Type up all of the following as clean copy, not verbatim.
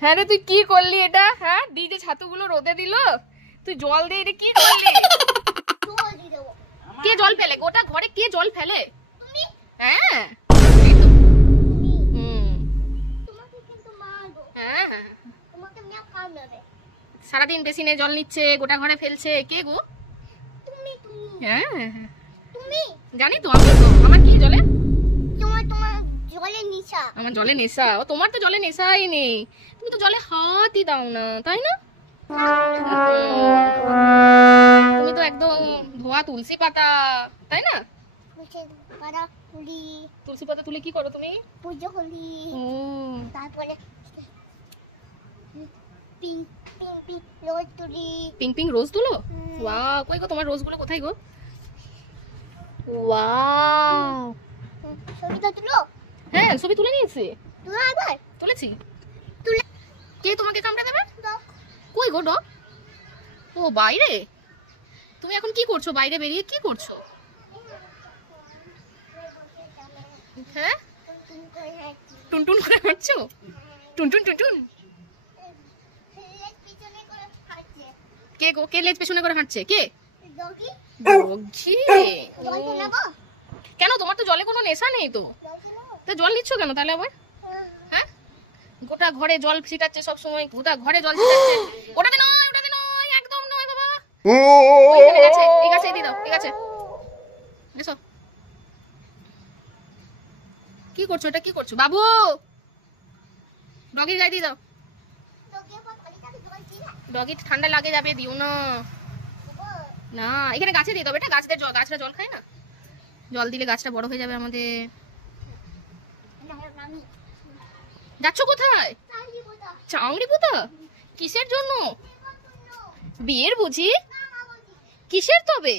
হ্যাঁ রে, তুই কি করলি এটা? হ্যাঁ, ডিজে ছাতুগুলো রোদে দিল, তুই জল দিয়ে এটা কি করলি? কে জল ফেলে গোটা ঘরে? কে জল ফেলে? তুমি। হ্যাঁ সারাদিন বেসিনে জল নিচ্ছে, গোটা ঘরে ফেলছে, কে গো? হ্যাঁ জানি তো, আমি তো। আমার কি জলে? আমার জলে নেশা? ও তোমার তো জলে নেশাই নেই, তুমি তো জলে হাতই দাও না, তাই না? তুমি তো একদম ধোয়া তুলসী পাতা, তাই না? তুলসী পাতা তুলে কি করো তুমি? পুজো করি। তারপরে পিঙ্ক পিঙ্ক রোজ তুলো? ওয়াও, কই গো তোমার রোজগুলো কোথায় গো? ওয়াও, ছবিটা তুলো। হ্যাঁ, ছবি তুলে নিয়েছি। তুলেছি। কে তোমাকে কামড়ে দেবে? কই গো ডগ? ও বাইরে। তুমি এখন কি করছো? বাইরে বেরিয়ে কি করছো? হ্যাঁ, টুনটুন করে হাঁটছো? টুনটুন টুনটুন। কে গো? কে লেজ পেছনে করে হাঁটছে? কে? ডগি। কেন, তোমার তো জলে কোনো নেশা নেই তো, তো জল নিচ্ছ কেন তাহলে আবার? হ্যাঁ, গোটা ঘরে জল ছিটাচ্ছে সব সময়, গোটা ঘরে জল ছিটাচ্ছে। ওটাতে নয়, ওটাতে নয়, একদম নয় বাবা। ওইখানে গেছে, ঠিক আছে দিয়ে দাও, ঠিক আছে এসো। কি করছো এটা? কি করছো বাবু? ডগির গায়ে দিয়ে দাও। ডগি ঠান্ডা লাগে যাবে, দিও না। না, এখানে গাছে দিয়ে দাও বেটা, গাছটা জল খায় না, জল দিলে গাছটা বড় হয়ে যাবে আমাদের। যাচ্ছ কোথায়? চাংড়ি পোতা? কিসের জন্য? বিয়ের বুঝি? কিসের তবে?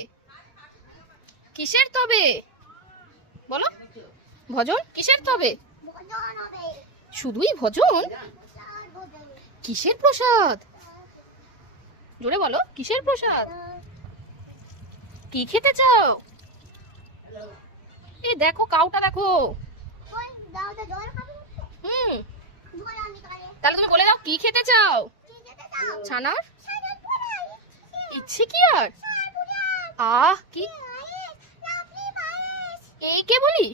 কিসের তবে বলো? ভজন? কিসের তবে? শুধুই ভজন? কিসের প্রসাদ? জোরে বলো, কিসের প্রসাদ? কি খেতে চাও? এই দেখো কাউটা দেখো। তাহলে তুমি বলে দাও কি খেতে চাও? ছানার ইচ্ছে কি আর? আহ, কি এই কে বলি?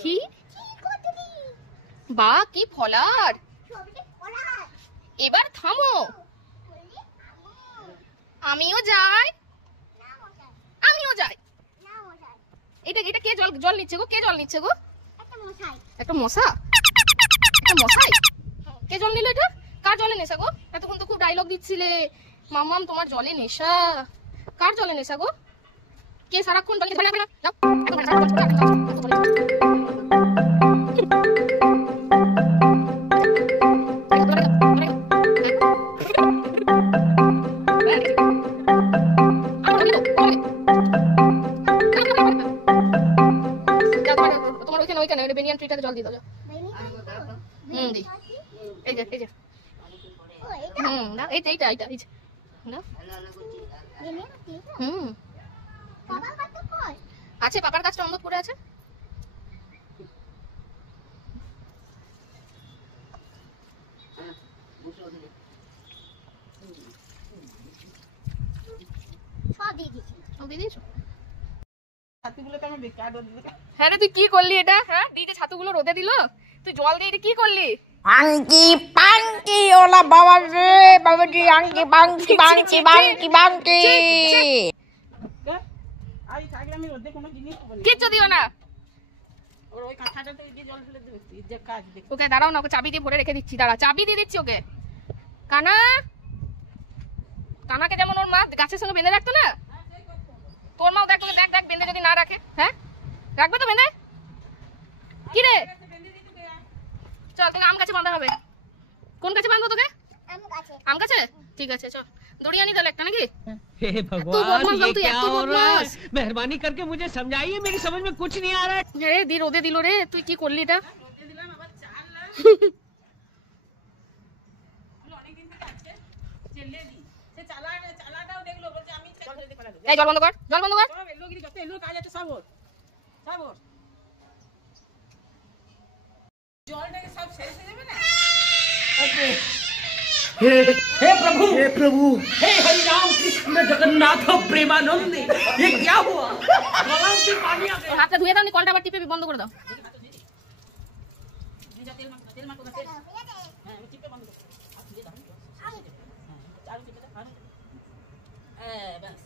কি বা কি ফলার? এবার থামো, আমিও যাই, আমিও যাই। এটা এটা কে জল নিচ্ছে গো? কে জল নিচ্ছে গো? একটা মশা। একটা মশাই কে জল নিল এটা? কার জলে নেশা গো? এতক্ষণ তো খুব ডায়লগ দিচ্ছিলে, মাম্মাম তোমার জলে নেশা। কার জলে নেশা গো? কে সারাক্ষণ জল নিচ্ছে? তোমার ওইখানে ওইখানে বেনিয়ান ট্রিটাতে জল দিয়ে দাও। দি এই যে এই যে না, এইটা এইটা এইটা এই যে না। আছে, পাপার গাছটা অন্ধ পড়ে আছে। হ্যাঁ রে, তুই কি করলি এটা? হ্যাঁ, ডিজে ছাতুগুলো রোদে দিল, তুই জল দিয়ে এটা কি করলি? আংকি পাংকি ওলা বাবা রে বাবাজি, আংকি পাংকি পাংকি পাংকি পাংকি। কিচ্ছু দিও না ওকে, দাঁড়াও না, ওকে চাবি দিয়ে ভরে রেখে দিচ্ছি, দাঁড়া চাবি দিয়ে দিচ্ছি ওকে। কানা, কানাকে যেমন ওর মা গাছের সঙ্গে বেঁধে রাখতো না, তোর মাও দেখ, দেখ দেখ বেঁধে যদি না রাখে। হ্যাঁ, রাখবে তো বেঁধে? কি রে, চল তোকে আম গাছে বাঁধা হবে। কোন গাছে বাঁধবো তোকে? আম গাছে? ঠিক আছে, চল দড়ি আনি তাহলে একটা নাকি। हे भगवान, ये क्या हो रहा है? मेहरबानी करके मुझे समझाइए, मेरी समझ में कुछ नहीं आ रहा है। রে দি রোদে দিল রে, তুই কি করলি এটা? এই জল বন্ধ কর, জল বন্ধ কর। हे प्रभु, हे प्रभु, हे हरि राम कृष्ण जगन्नाथ प्रेमानंद, ये क्या हुआ? गलाव से पानी आ गया। हाथটা ধুয়ে দাও নি, কলটা আবার টিপে বন্ধ করে দাও। बस